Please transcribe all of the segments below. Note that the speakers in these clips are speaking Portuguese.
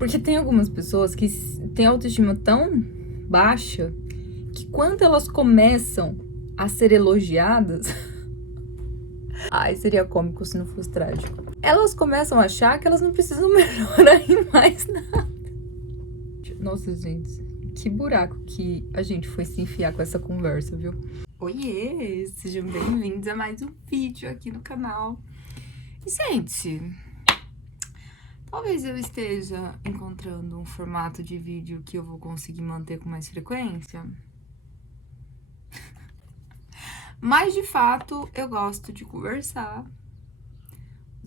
Porque tem algumas pessoas que têm autoestima tão baixa que quando elas começam a ser elogiadas... Ai, seria cômico se não fosse trágico. Elas começam a achar que elas não precisam melhorar em mais nada. Nossa, gente, que buraco que a gente foi se enfiar com essa conversa, viu? Oiê, sejam bem-vindos a mais um vídeo aqui no canal. E, gente, talvez eu esteja encontrando um formato de vídeo que eu vou conseguir manter com mais frequência. Mas, de fato, eu gosto de conversar,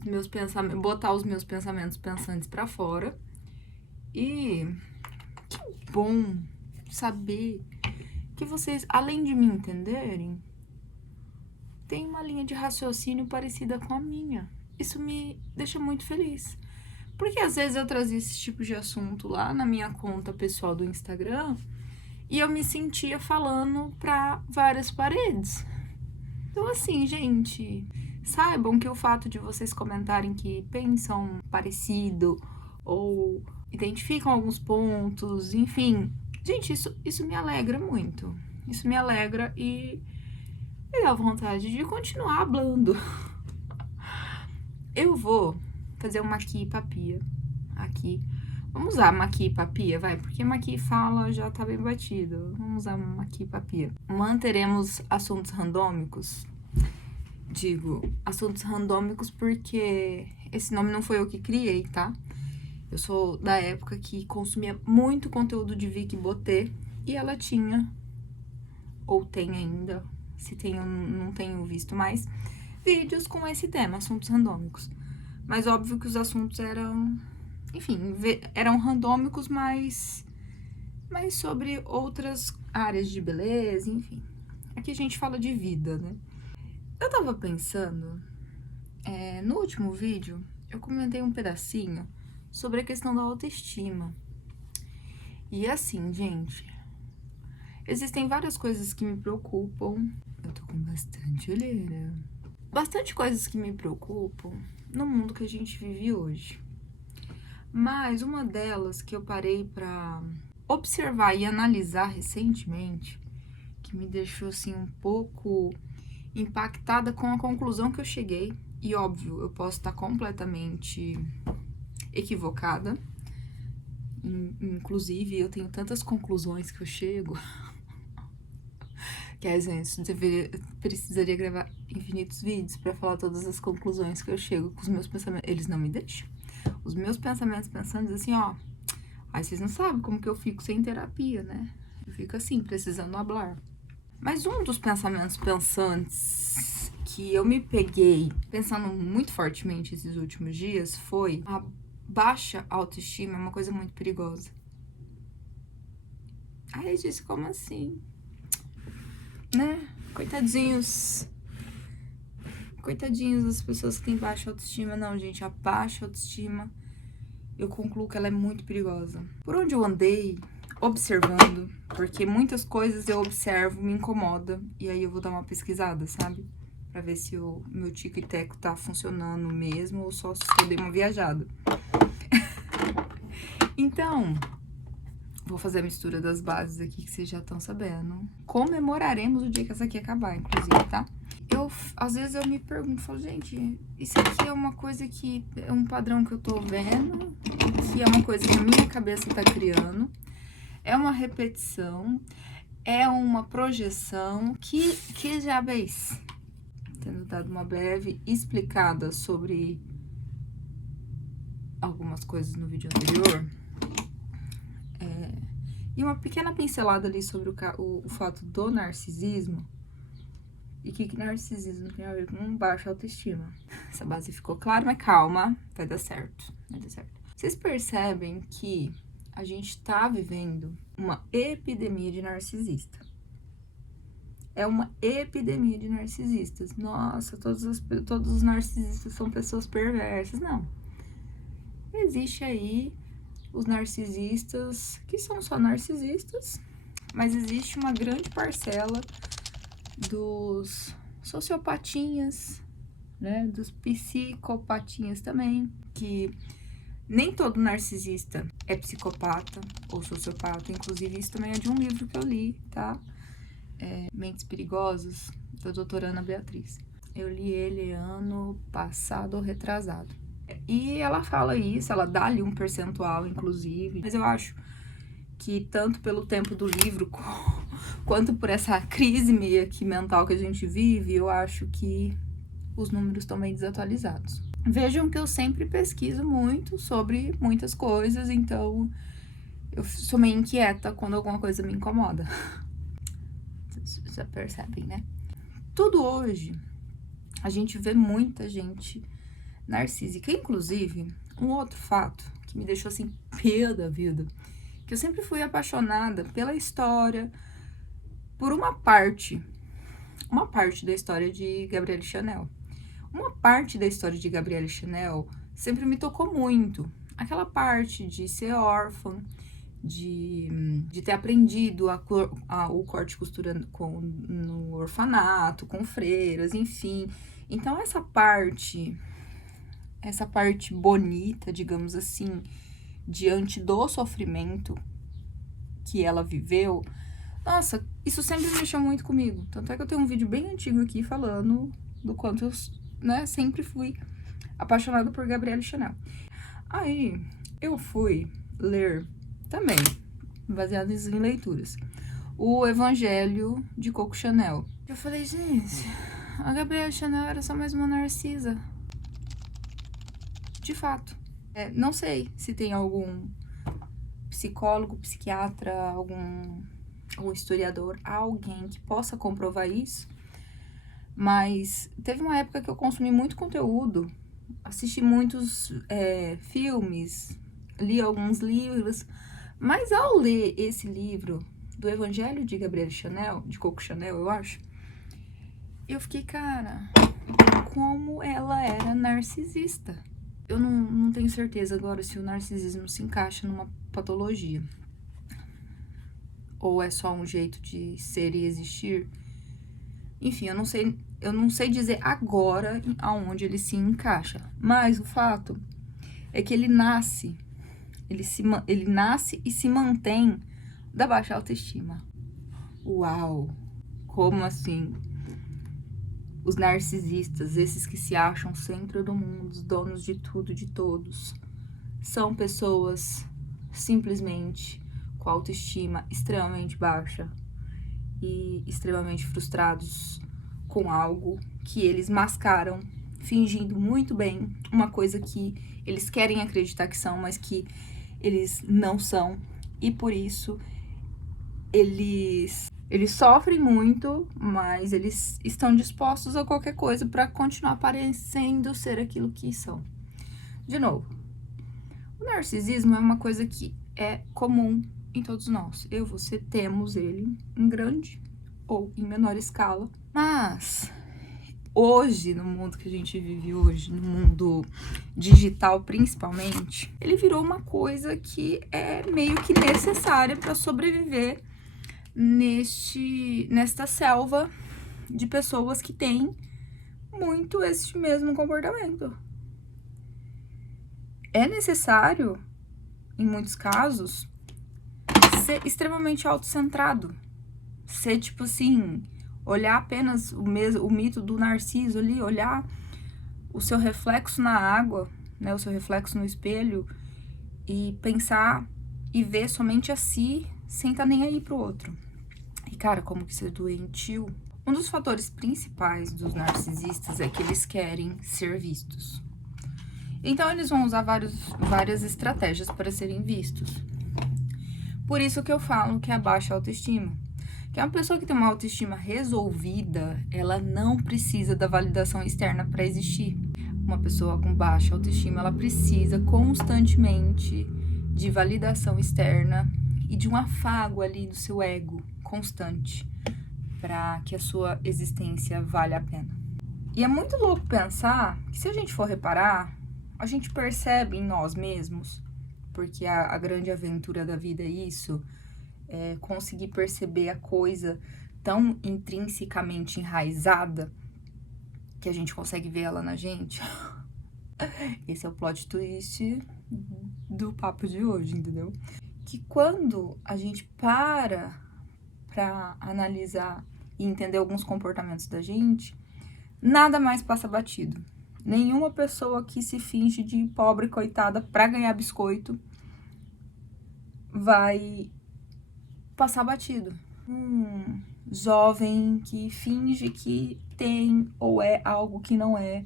meus pensamentos, botar os meus pensamentos pensantes pra fora. E que bom saber que vocês, além de me entenderem, têm uma linha de raciocínio parecida com a minha. Isso me deixa muito feliz. Porque às vezes eu trazia esse tipo de assunto lá na minha conta pessoal do Instagram e eu me sentia falando pra várias paredes. Então, assim, gente, saibam que o fato de vocês comentarem que pensam parecido ou identificam alguns pontos, enfim, gente, isso me alegra muito. Isso me alegra e me dá vontade de continuar hablando. Eu vou fazer uma Maqui e Papia aqui. Vamos usar Maqui e Papia, vai, porque Maqui fala já tá bem batido. Vamos usar Maqui e Papia. Manteremos assuntos randômicos. Digo, assuntos randômicos porque esse nome não foi eu que criei, tá? Eu sou da época que consumia muito conteúdo de Vicky Botê e ela tinha, ou tem ainda, se tem eu não tenho visto mais, vídeos com esse tema, assuntos randômicos. Mas óbvio que os assuntos eram, enfim, eram randômicos, mas sobre outras áreas de beleza, enfim. Aqui a gente fala de vida, né? Eu tava pensando, no último vídeo, eu comentei um pedacinho sobre a questão da autoestima. E assim, gente, existem várias coisas que me preocupam. Eu tô com bastante olheira. Bastante coisas que me preocupam no mundo que a gente vive hoje. Mas uma delas que eu parei pra observar e analisar recentemente, que me deixou assim um pouco impactada com a conclusão que eu cheguei. E óbvio, eu posso estar completamente equivocada. Inclusive, eu tenho tantas conclusões que eu chego que a gente precisaria gravar infinitos vídeos pra falar todas as conclusões que eu chego com os meus pensamentos. Eles não me deixam. Os meus pensamentos pensando assim, ó, aí vocês não sabem como que eu fico sem terapia, né? Eu fico assim, precisando hablar. Mas um dos pensamentos pensantes que eu me peguei pensando muito fortemente esses últimos dias foi: a baixa autoestima é uma coisa muito perigosa. Aí eu disse, como assim? Né? Coitadinhos das pessoas que têm baixa autoestima. Não, gente, a baixa autoestima, eu concluo que ela é muito perigosa. Por onde eu andei observando, porque muitas coisas eu observo, me incomoda, e aí eu vou dar uma pesquisada, sabe? Pra ver se o meu tico e teco tá funcionando mesmo ou só se eu dei uma viajada. Então, vou fazer a mistura das bases aqui que vocês já estão sabendo. Comemoraremos o dia que essa aqui acabar, inclusive, tá? Às vezes eu me pergunto, falo, gente, isso aqui é uma coisa que é um padrão que eu tô vendo, que é uma coisa que a minha cabeça tá criando. É uma repetição, é uma projeção que já vez, tendo dado uma breve explicada sobre algumas coisas no vídeo anterior, e uma pequena pincelada ali sobre o fato do narcisismo, e que narcisismo tem a ver com baixa autoestima. Essa base ficou clara, mas calma, vai dar certo, vai dar certo. Vocês percebem que a gente tá vivendo uma epidemia de narcisista. É uma epidemia de narcisistas. Nossa, todos os narcisistas são pessoas perversas. Não. Existe aí os narcisistas, que são só narcisistas, mas existe uma grande parcela dos sociopatinhas, né, dos psicopatinhas também, que Nem todo narcisista é psicopata ou sociopata. Inclusive, isso também é de um livro que eu li, tá? Mentes Perigosas, da doutora Ana Beatriz. Eu li ele ano passado ou retrasado. E ela fala isso, ela dá ali um percentual, inclusive. Mas eu acho que tanto pelo tempo do livro, quanto por essa crise meio que mental que a gente vive, eu acho que os números estão bem desatualizados. Vejam que eu sempre pesquiso muito sobre muitas coisas, então eu sou meio inquieta quando alguma coisa me incomoda. Vocês já percebem, né? Tudo hoje, a gente vê muita gente narcísica. Inclusive, um outro fato que me deixou assim, pé da vida, que eu sempre fui apaixonada pela história, por uma parte da história de Gabrielle Chanel. Uma parte da história de Gabrielle Chanel sempre me tocou muito. Aquela parte de ser órfã, de ter aprendido o corte e costura no orfanato, com freiras, enfim. Então, essa parte bonita, digamos assim, diante do sofrimento que ela viveu, nossa, isso sempre mexeu muito comigo. Tanto é que eu tenho um vídeo bem antigo aqui falando do quanto eu, né, sempre fui apaixonada por Gabrielle Chanel. Aí, eu fui ler também, baseado em leituras, o Evangelho de Coco Chanel. Eu falei, gente, a Gabrielle Chanel era só mais uma narcisa. De fato. Não sei se tem algum psicólogo, psiquiatra, algum historiador, alguém que possa comprovar isso. Mas teve uma época que eu consumi muito conteúdo, assisti muitos filmes, li alguns livros, mas ao ler esse livro do Evangelho de Gabrielle Chanel, de Coco Chanel, eu acho, eu fiquei, cara, como ela era narcisista. Eu não tenho certeza agora se o narcisismo se encaixa numa patologia. Ou é só um jeito de ser e existir. Enfim, eu não sei dizer agora aonde ele se encaixa. Mas o fato é que ele nasce e se mantém da baixa autoestima. Uau! Como assim? Os narcisistas, esses que se acham centro do mundo, os donos de tudo, de todos, são pessoas simplesmente com autoestima extremamente baixa e extremamente frustrados com algo que eles mascaram, fingindo muito bem uma coisa que eles querem acreditar que são, mas que eles não são. E por isso eles sofrem muito, mas eles estão dispostos a qualquer coisa para continuar parecendo ser aquilo que são. De novo, o narcisismo é uma coisa que é comum em todos nós. Eu e você temos ele em grande ou em menor escala. Mas hoje, no mundo que a gente vive hoje, no mundo digital principalmente, ele virou uma coisa que é meio que necessária para sobreviver nesta selva de pessoas que têm muito esse mesmo comportamento. É necessário, em muitos casos, ser extremamente autocentrado. Ser tipo assim, olhar apenas o mito do Narciso ali, olhar o seu reflexo na água, né, o seu reflexo no espelho e pensar e ver somente a si, sem estar nem aí pro outro. E cara, como que isso é doentio. Um dos fatores principais dos narcisistas é que eles querem ser vistos. Então, eles vão usar várias estratégias para serem vistos. Por isso que eu falo que é a baixa autoestima. Que é uma pessoa que tem uma autoestima resolvida, ela não precisa da validação externa para existir. Uma pessoa com baixa autoestima, ela precisa constantemente de validação externa e de um afago ali do seu ego constante para que a sua existência valha a pena. E é muito louco pensar que, se a gente for reparar, a gente percebe em nós mesmos, porque a grande aventura da vida é isso, é conseguir perceber a coisa tão intrinsecamente enraizada que a gente consegue ver ela na gente. Esse é o plot twist do papo de hoje, entendeu? Que quando a gente para pra analisar e entender alguns comportamentos da gente, nada mais passa batido. Nenhuma pessoa que se finge de pobre coitada pra ganhar biscoito vai passar batido. Jovem que finge que tem ou é algo que não é,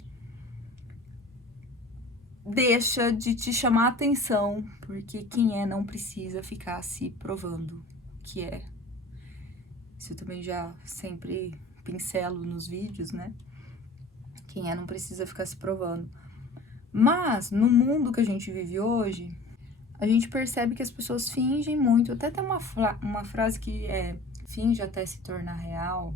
deixa de te chamar atenção, porque quem é não precisa ficar se provando que é. Isso eu também já sempre pincelo nos vídeos, né? Quem é não precisa ficar se provando. Mas, no mundo que a gente vive hoje, a gente percebe que as pessoas fingem muito. Até tem uma frase que é: finge até se tornar real.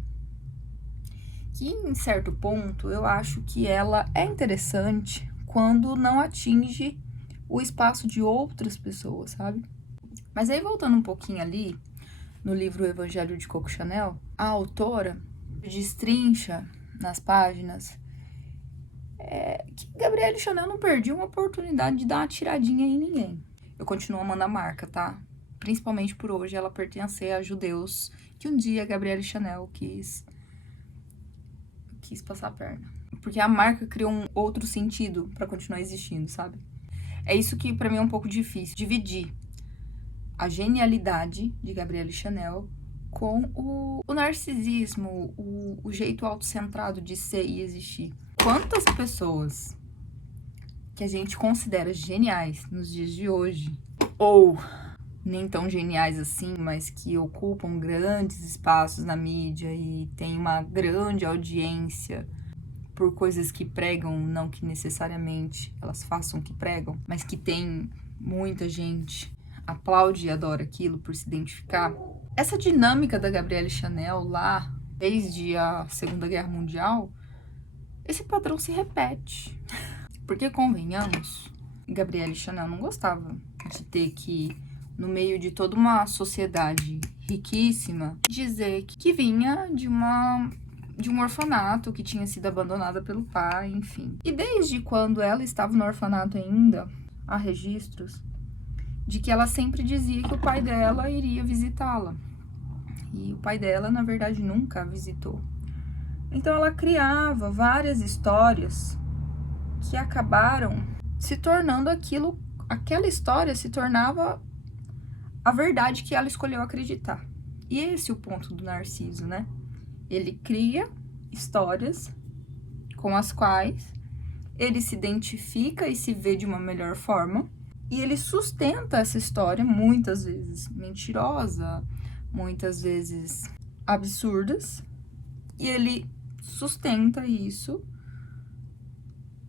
Que, em certo ponto, eu acho que ela é interessante quando não atinge o espaço de outras pessoas, sabe? Mas aí, voltando um pouquinho ali, no livro O Evangelho de Coco Chanel, a autora destrincha nas páginas que Gabrielle Chanel não perdia uma oportunidade de dar uma tiradinha em ninguém. Eu continuo amando a marca, tá? Principalmente por hoje ela pertencer a judeus que um dia Gabrielle Chanel quis passar a perna. Porque a marca criou um outro sentido pra continuar existindo, sabe? É isso que pra mim é um pouco difícil, dividir a genialidade de Gabrielle Chanel com o narcisismo, o jeito autocentrado de ser e existir. Quantas pessoas que a gente considera geniais nos dias de hoje, ou nem tão geniais assim, mas que ocupam grandes espaços na mídia e tem uma grande audiência por coisas que pregam, não que necessariamente elas façam o que pregam, mas que tem muita gente aplaude e adora aquilo por se identificar. Essa dinâmica da Gabrielle Chanel lá, desde a Segunda Guerra Mundial, esse padrão se repete. Porque, convenhamos, Gabrielle Chanel não gostava de ter que, no meio de toda uma sociedade riquíssima, dizer que vinha de um orfanato que tinha sido abandonada pelo pai, enfim. E desde quando ela estava no orfanato ainda, há registros de que ela sempre dizia que o pai dela iria visitá-la. E o pai dela, na verdade, nunca a visitou. Então ela criava várias histórias que acabaram se tornando aquela história se tornava a verdade que ela escolheu acreditar. E esse é o ponto do Narciso, né? Ele cria histórias com as quais ele se identifica e se vê de uma melhor forma, e ele sustenta essa história, muitas vezes mentirosa, muitas vezes absurdas, e ele sustenta isso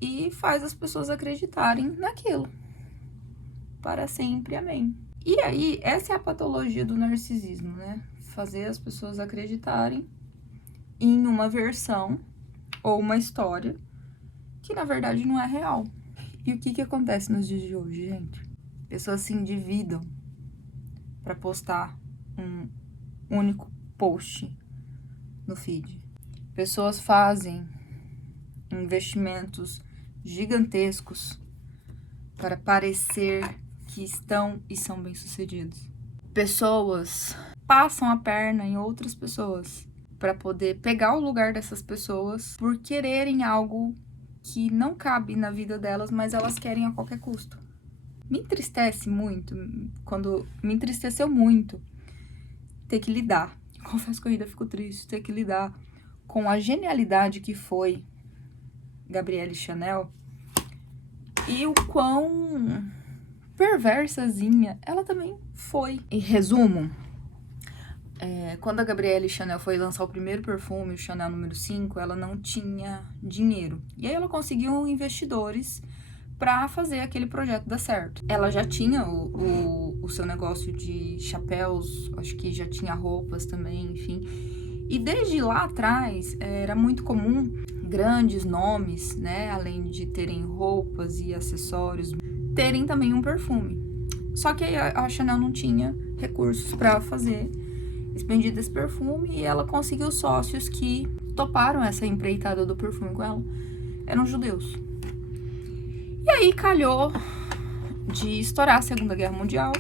e faz as pessoas acreditarem naquilo. Para sempre, amém. E aí, essa é a patologia do narcisismo, né? Fazer as pessoas acreditarem em uma versão ou uma história que, na verdade, não é real. E o que acontece nos dias de hoje, gente? Pessoas se endividam para postar um único post no feed. Pessoas fazem investimentos gigantescos para parecer que estão e são bem-sucedidos. Pessoas passam a perna em outras pessoas para poder pegar o lugar dessas pessoas por quererem algo que não cabe na vida delas, mas elas querem a qualquer custo. Me entristece muito, me entristeceu muito ter que lidar. Confesso que eu ainda fico triste ter que lidar com a genialidade que foi Gabrielle Chanel e o quão perversazinha ela também foi. Em resumo, quando a Gabrielle Chanel foi lançar o primeiro perfume, o Chanel número 5, ela não tinha dinheiro. E aí ela conseguiu investidores para fazer aquele projeto dar certo. Ela já tinha o seu negócio de chapéus, acho que já tinha roupas também, enfim. E desde lá atrás, era muito comum grandes nomes, né, além de terem roupas e acessórios, terem também um perfume. Só que a Chanel não tinha recursos para fazer expandir esse perfume e ela conseguiu sócios que toparam essa empreitada do perfume com ela. Eram judeus. E aí calhou de estourar a Segunda Guerra Mundial.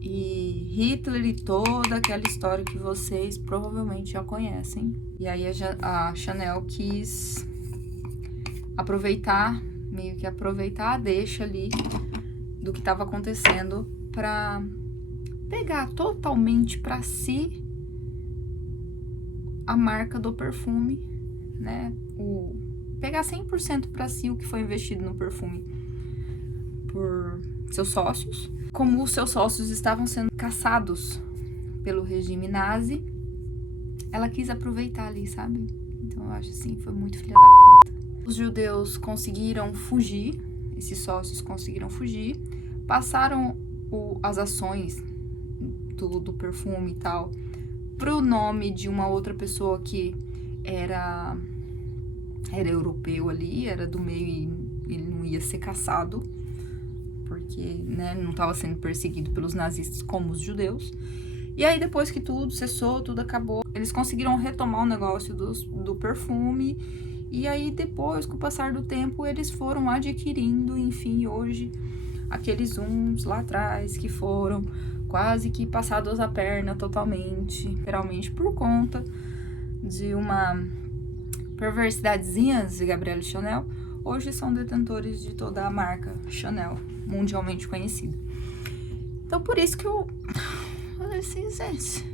E Hitler e toda aquela história que vocês provavelmente já conhecem. E aí a Chanel quis aproveitar, meio que aproveitar a deixa ali do que estava acontecendo para pegar totalmente para si a marca do perfume, né? Pegar 100% para si o que foi investido no perfume por seus sócios. Como os seus sócios estavam sendo caçados pelo regime nazi, ela quis aproveitar ali, sabe? Então eu acho assim, foi muito filha da puta. Os judeus conseguiram fugir, esses sócios conseguiram fugir, passaram as ações do perfume e tal pro nome de uma outra pessoa que era europeu ali, era do meio e ele não ia ser caçado, porque, né, não estava sendo perseguido pelos nazistas como os judeus. E aí, depois que tudo cessou, tudo acabou, eles conseguiram retomar o negócio do perfume. E aí, depois, com o passar do tempo, eles foram adquirindo, enfim, hoje, aqueles uns lá atrás que foram quase que passados a perna totalmente, literalmente por conta de uma perversidadezinha de Gabrielle Chanel, hoje são detentores de toda a marca Chanel, mundialmente conhecida. Então, por isso que eu falei assim, gente,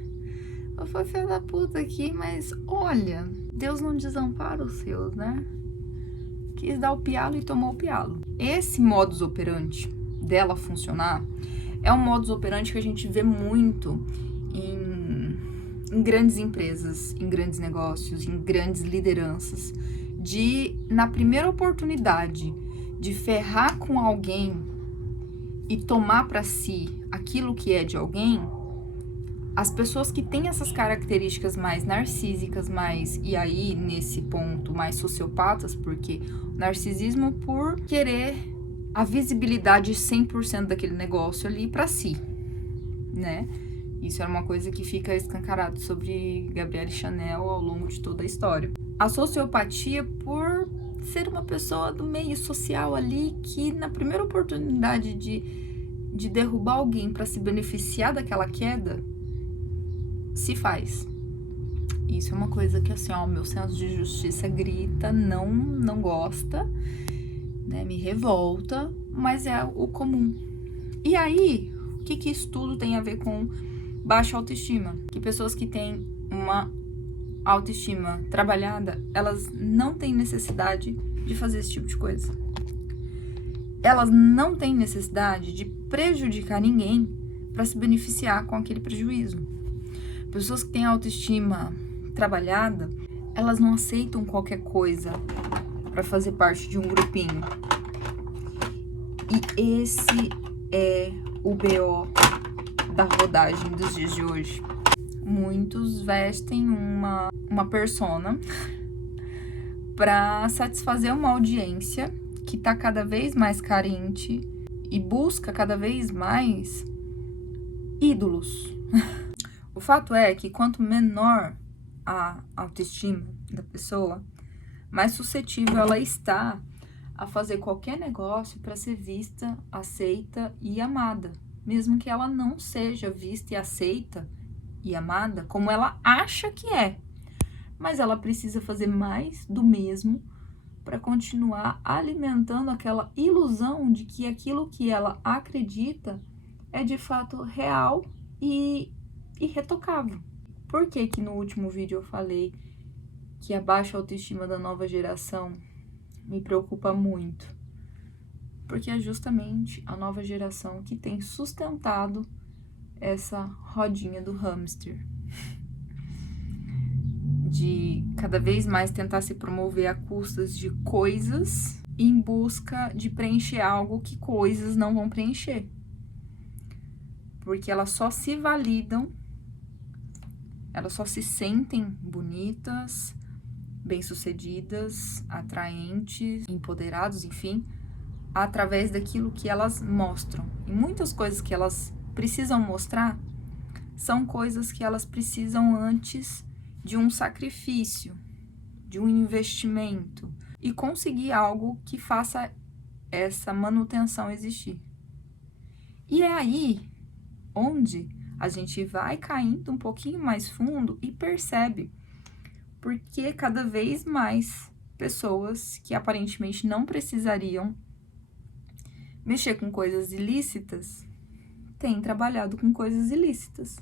eu fui filha da puta aqui, mas olha, Deus não desampara os seus, né? Quis dar o pialo e tomou o pialo. Esse modus operandi dela funcionar é um modus operandi que a gente vê muito em grandes empresas, em grandes negócios, em grandes lideranças, de, na primeira oportunidade de ferrar com alguém e tomar para si aquilo que é de alguém, as pessoas que têm essas características mais narcísicas, e aí, nesse ponto, mais sociopatas, porque o narcisismo por querer a visibilidade 100% daquele negócio ali para si, né? Isso era uma coisa que fica escancarado sobre Gabrielle Chanel ao longo de toda a história. A sociopatia por ser uma pessoa do meio social ali que, na primeira oportunidade de derrubar alguém para se beneficiar daquela queda, se faz. Isso é uma coisa que, assim, ó, o meu senso de justiça grita, não gosta, né, me revolta, mas é o comum. E aí, o que isso tudo tem a ver com baixa autoestima? Que pessoas que têm uma autoestima trabalhada, elas não têm necessidade de fazer esse tipo de coisa. Elas não têm necessidade de prejudicar ninguém para se beneficiar com aquele prejuízo. Pessoas que têm autoestima trabalhada, elas não aceitam qualquer coisa para fazer parte de um grupinho. E esse é o BO da rodagem dos dias de hoje. Muitos vestem uma persona para satisfazer uma audiência que está cada vez mais carente e busca cada vez mais ídolos. O fato é que quanto menor a autoestima da pessoa, mais suscetível ela está a fazer qualquer negócio para ser vista, aceita e amada, mesmo que ela não seja vista e aceita e amada como ela acha que é. Mas ela precisa fazer mais do mesmo para continuar alimentando aquela ilusão de que aquilo que ela acredita é de fato real e irretocável. Por que no último vídeo eu falei que a baixa autoestima da nova geração me preocupa muito? Porque é justamente a nova geração que tem sustentado essa rodinha do hamster. De cada vez mais tentar se promover a custas de coisas em busca de preencher algo que coisas não vão preencher. Porque elas só se validam, elas só se sentem bonitas, bem-sucedidas, atraentes, empoderados, enfim, através daquilo que elas mostram. E muitas coisas que elas precisam mostrar são coisas que elas precisam antes de um sacrifício, de um investimento, e conseguir algo que faça essa manutenção existir. E é aí onde a gente vai caindo um pouquinho mais fundo e percebe porque cada vez mais pessoas que aparentemente não precisariam mexer com coisas ilícitas têm trabalhado com coisas ilícitas.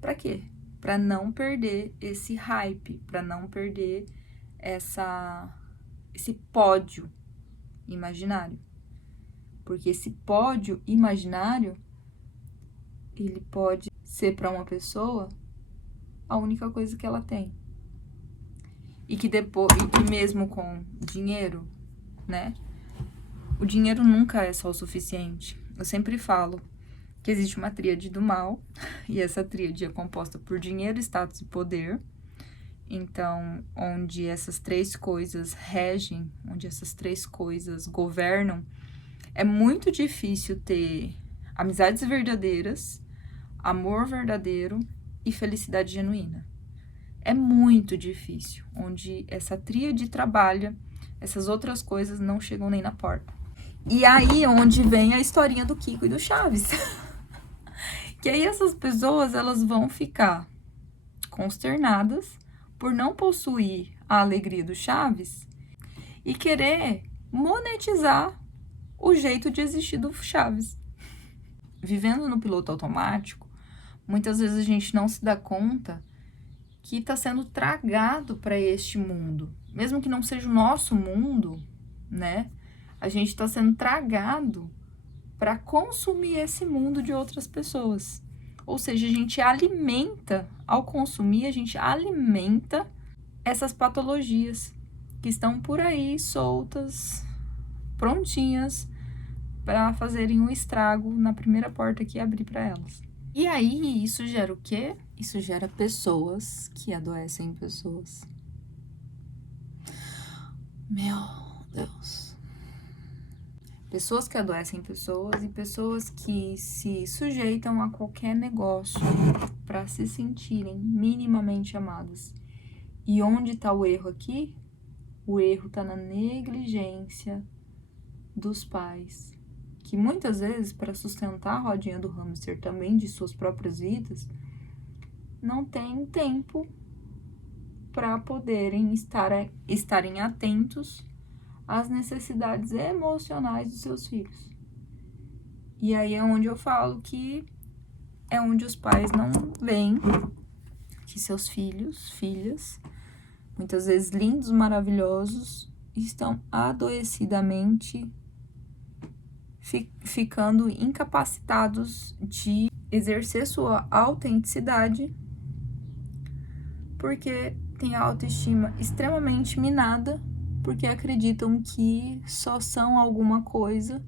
Para quê? Para não perder esse hype, para não perder esse pódio imaginário. Porque esse pódio imaginário, ele pode ser para uma pessoa a única coisa que ela tem. E que depois, e mesmo com dinheiro, né? O dinheiro nunca é só o suficiente. Eu sempre falo que existe uma tríade do mal, e essa tríade é composta por dinheiro, status e poder. Então, onde essas três coisas regem, onde essas três coisas governam, é muito difícil ter amizades verdadeiras, amor verdadeiro e felicidade genuína. É muito difícil, onde essa tríade trabalha, essas outras coisas não chegam nem na porta. E aí onde vem a historinha do Kiko e do Chaves. Que aí essas pessoas, elas vão ficar consternadas por não possuir a alegria do Chaves e querer monetizar o jeito de existir do Chaves. Vivendo no piloto automático, muitas vezes a gente não se dá conta que está sendo tragado para este mundo. Mesmo que não seja o nosso mundo, né? A gente está sendo tragado para consumir esse mundo de outras pessoas. Ou seja, a gente alimenta, ao consumir, a gente alimenta essas patologias que estão por aí soltas, prontinhas para fazerem um estrago na primeira porta que abrir para elas. E aí, isso gera o quê? Isso gera pessoas que adoecem pessoas. Meu Deus. Pessoas que adoecem pessoas e pessoas que se sujeitam a qualquer negócio para se sentirem minimamente amadas. E onde está o erro aqui? O erro está na negligência dos pais, que muitas vezes, para sustentar a rodinha do hamster também de suas próprias vidas, não tem tempo para poderem estarem atentos às necessidades emocionais dos seus filhos. E aí é onde eu falo que é onde os pais não veem que seus filhos, filhas, muitas vezes lindos, maravilhosos, estão adoecidamente ficando incapacitados de exercer sua autenticidade, porque tem a autoestima extremamente minada, porque acreditam que só são alguma coisa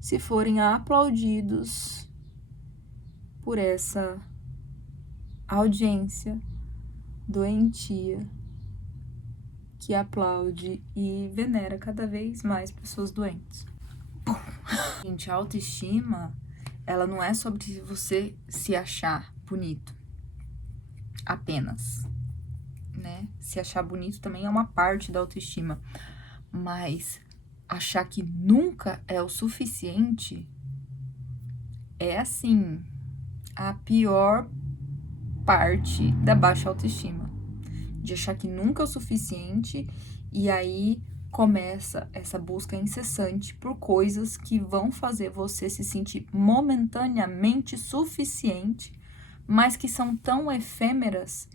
se forem aplaudidos por essa audiência doentia que aplaude e venera cada vez mais pessoas doentes. Gente, a autoestima, ela não é sobre você se achar bonito apenas, né? Se achar bonito também é uma parte da autoestima, mas achar que nunca é o suficiente é, assim, a pior parte da baixa autoestima. De achar que nunca é o suficiente e aí começa essa busca incessante por coisas que vão fazer você se sentir momentaneamente suficiente, mas que são tão efêmeras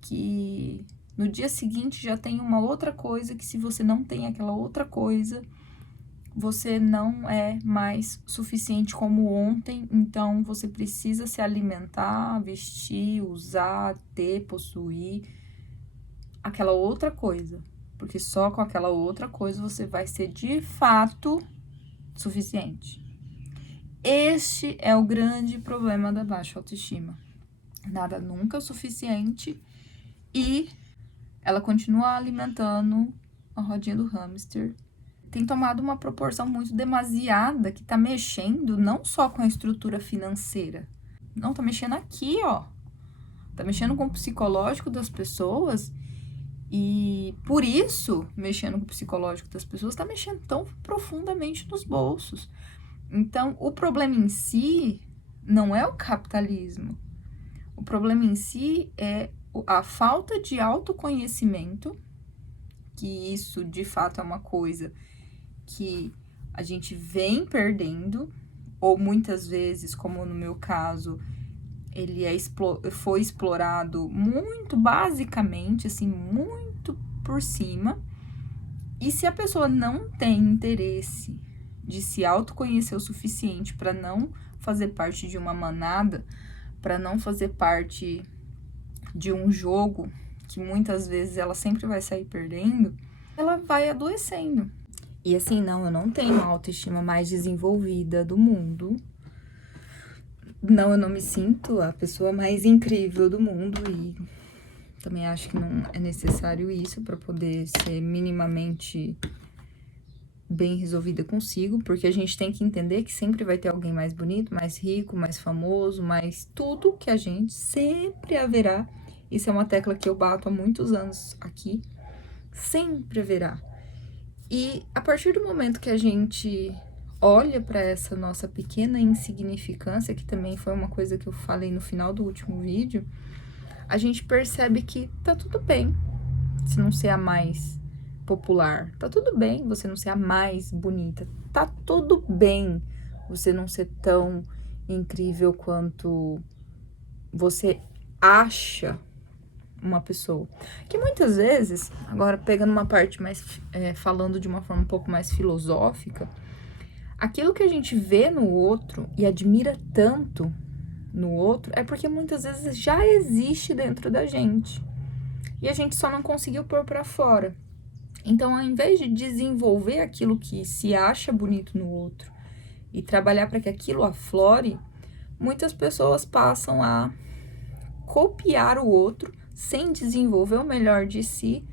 que no dia seguinte já tem uma outra coisa que, se você não tem aquela outra coisa, você não é mais suficiente como ontem. Então você precisa se alimentar, vestir, usar, ter, possuir aquela outra coisa, porque só com aquela outra coisa você vai ser de fato suficiente. Este é o grande problema da baixa autoestima. Nada nunca é suficiente e ela continua alimentando a rodinha do hamster. Tem tomado uma proporção muito demasiada que tá mexendo não só com a estrutura financeira, não, tá mexendo aqui, ó. Tá mexendo com o psicológico das pessoas E por isso, mexendo com o psicológico das pessoas, tá mexendo tão profundamente nos bolsos. Então, o problema em si não é o capitalismo. O problema em si é a falta de autoconhecimento, que isso de fato é uma coisa que a gente vem perdendo, ou muitas vezes, como no meu caso, ele foi explorado muito basicamente, assim, muito por cima. E se a pessoa não tem interesse de se autoconhecer o suficiente para não fazer parte de uma manada, para não fazer parte de um jogo que muitas vezes ela sempre vai sair perdendo, ela vai adoecendo. E assim, não, eu não tenho a autoestima mais desenvolvida do mundo. Não, eu não me sinto a pessoa mais incrível do mundo e também acho que não é necessário isso para poder ser minimamente bem resolvida consigo, porque a gente tem que entender que sempre vai ter alguém mais bonito, mais rico, mais famoso, mais tudo que a gente sempre haverá. Isso é uma tecla que eu bato há muitos anos aqui. Sempre haverá. E a partir do momento que a gente olha para essa nossa pequena insignificância, que também foi uma coisa que eu falei no final do último vídeo, a gente percebe que tá tudo bem se não ser a mais popular, tá tudo bem você não ser a mais bonita, tá tudo bem você não ser tão incrível quanto você acha uma pessoa. Que muitas vezes, agora pegando uma parte mais, falando de uma forma um pouco mais filosófica, aquilo que a gente vê no outro e admira tanto no outro é porque muitas vezes já existe dentro da gente. E a gente só não conseguiu pôr pra fora. Então, ao invés de desenvolver aquilo que se acha bonito no outro e trabalhar para que aquilo aflore, muitas pessoas passam a copiar o outro sem desenvolver o melhor de si,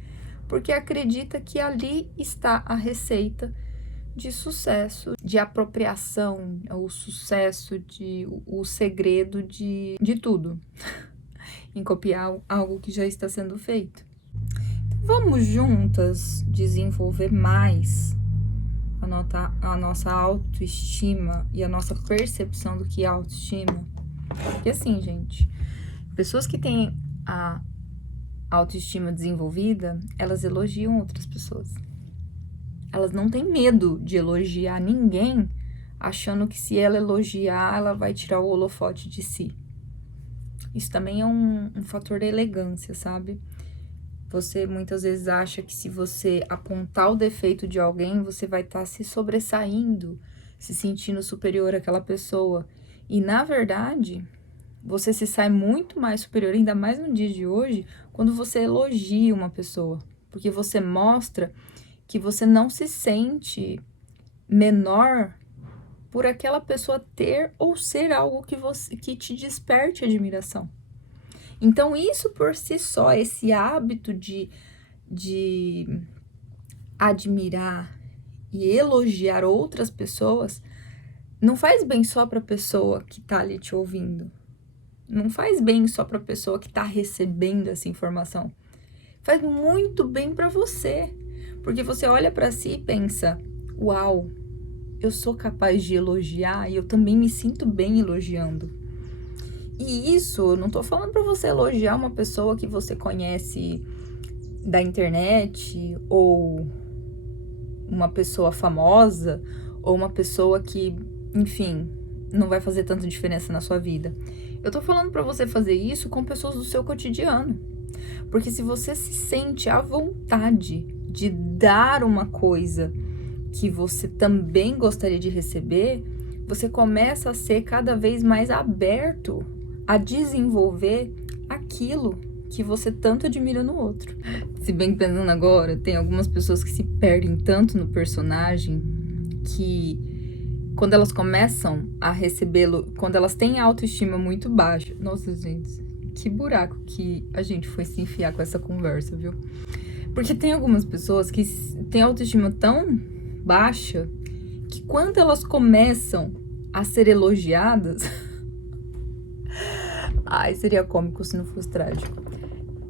porque acredita que ali está a receita de sucesso, de apropriação, o sucesso, o segredo de tudo, em copiar algo que já está sendo feito. Então, vamos juntas desenvolver mais a nossa autoestima e a nossa percepção do que é autoestima. Porque assim, gente, pessoas que têm a autoestima desenvolvida, elas elogiam outras pessoas. Elas não têm medo de elogiar ninguém, achando que se ela elogiar, ela vai tirar o holofote de si. Isso também é um fator da elegância, sabe? Você muitas vezes acha que se você apontar o defeito de alguém, você vai estar se sobressaindo, se sentindo superior àquela pessoa. E, na verdade, você se sai muito mais superior, ainda mais no dia de hoje, quando você elogia uma pessoa. Porque você mostra que você não se sente menor por aquela pessoa ter ou ser algo que te desperte admiração. Então, isso por si só, esse hábito de admirar e elogiar outras pessoas, não faz bem só para a pessoa que tá ali te ouvindo. Não faz bem só para a pessoa que tá recebendo essa informação. Faz muito bem para você. Porque você olha para si e pensa, uau, eu sou capaz de elogiar e eu também me sinto bem elogiando. E isso, eu não tô falando para você elogiar uma pessoa que você conhece da internet, ou uma pessoa famosa, ou uma pessoa que, enfim, não vai fazer tanta diferença na sua vida. Eu tô falando para você fazer isso com pessoas do seu cotidiano. Porque se você se sente à vontade de dar uma coisa que você também gostaria de receber, você começa a ser cada vez mais aberto a desenvolver aquilo que você tanto admira no outro. Se bem pensando agora, tem algumas pessoas que se perdem tanto no personagem que quando elas começam a recebê-lo, quando elas têm autoestima muito baixa, nossa, gente, que buraco que a gente foi se enfiar com essa conversa, viu? Porque tem algumas pessoas que têm autoestima tão baixa que quando elas começam a ser elogiadas... Ai, seria cômico se não fosse trágico.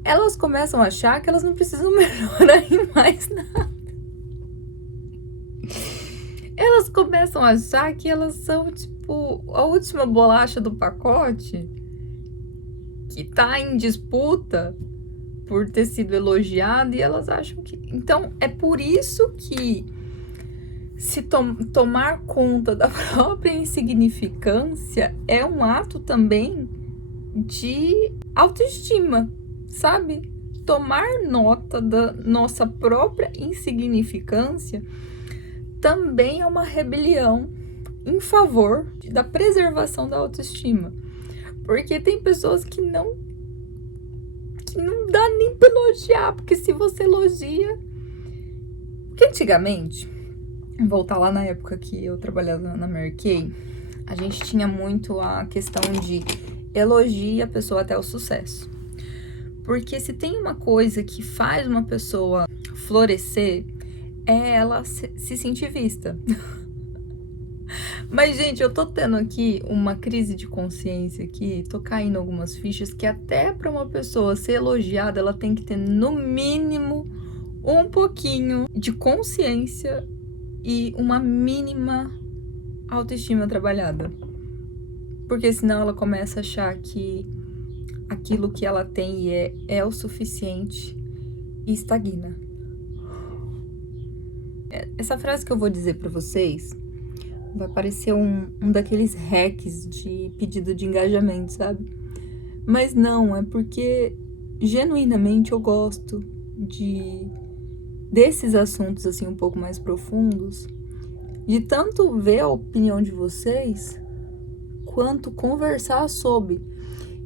elas começam a achar que elas não precisam melhorar em mais nada. Elas começam a achar que elas são, tipo, a última bolacha do pacote que tá em disputa por ter sido elogiada, e elas acham que... Então, é por isso que se tomar conta da própria insignificância é um ato também de autoestima, sabe? Tomar nota da nossa própria insignificância também é uma rebelião em favor da preservação da autoestima. Porque tem pessoas que não dá nem pra elogiar, porque se você elogia... Porque antigamente, voltar lá na época que eu trabalhava na Mary Kay, a gente tinha muito a questão de elogiar a pessoa até o sucesso. Porque se tem uma coisa que faz uma pessoa florescer, é ela se sentir vista. Mas, gente, eu tô tendo aqui uma crise de consciência aqui, tô caindo algumas fichas que até pra uma pessoa ser elogiada, ela tem que ter, no mínimo, um pouquinho de consciência e uma mínima autoestima trabalhada. Porque senão ela começa a achar que aquilo que ela tem é o suficiente e estagna. Essa frase que eu vou dizer pra vocês vai parecer um daqueles hacks de pedido de engajamento, sabe? Mas não, é porque genuinamente eu gosto desses assuntos assim um pouco mais profundos, de tanto ver a opinião de vocês, quanto conversar sobre.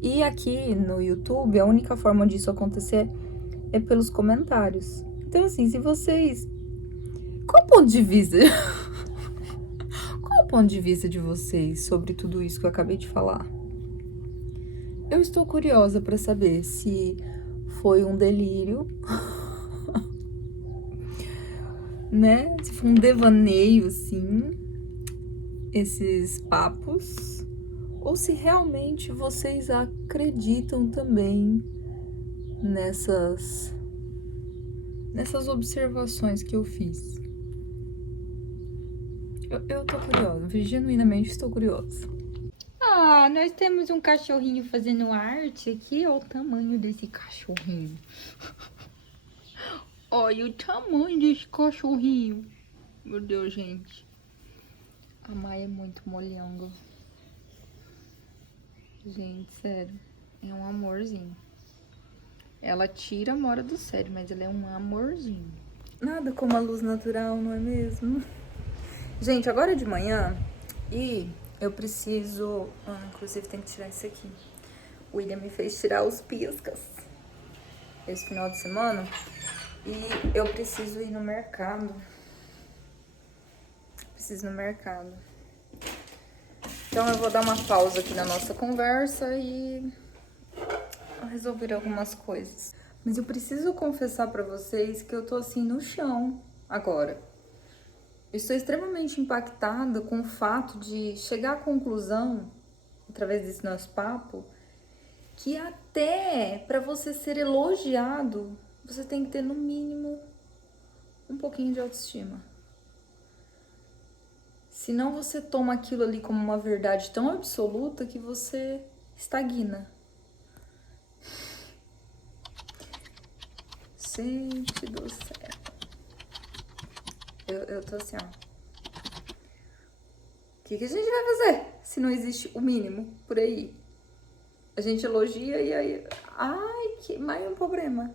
E aqui no YouTube, a única forma disso acontecer é pelos comentários. Então, assim, se vocês... Qual o ponto de vista? Qual o ponto de vista de vocês sobre tudo isso que eu acabei de falar? Eu estou curiosa para saber se foi um delírio, né? Se foi um devaneio, assim, esses papos, ou se realmente vocês acreditam também nessas observações que eu fiz. Eu tô curiosa, genuinamente estou curiosa. Ah, nós temos um cachorrinho fazendo arte aqui. Olha o tamanho desse cachorrinho. Olha o tamanho desse cachorrinho. Meu Deus, gente. A Maia é muito molhanga. Gente, sério. É um amorzinho. Ela tira a mora do sério, mas ela é um amorzinho. Nada como a luz natural, não é mesmo? Gente, agora é de manhã e eu preciso... inclusive tem que tirar isso aqui. O William me fez tirar os piscas esse final de semana e eu preciso ir no mercado. Preciso ir no mercado. Então eu vou dar uma pausa aqui na nossa conversa e resolver algumas coisas. Mas eu preciso confessar pra vocês que eu tô assim no chão agora. Eu estou extremamente impactada com o fato de chegar à conclusão, através desse nosso papo, que até para você ser elogiado, você tem que ter no mínimo um pouquinho de autoestima. Senão você toma aquilo ali como uma verdade tão absoluta que você estagna. Gente do céu. Eu tô assim, ó. O que a gente vai fazer se não existe o mínimo por aí? A gente elogia e aí... Ai, que mais um problema.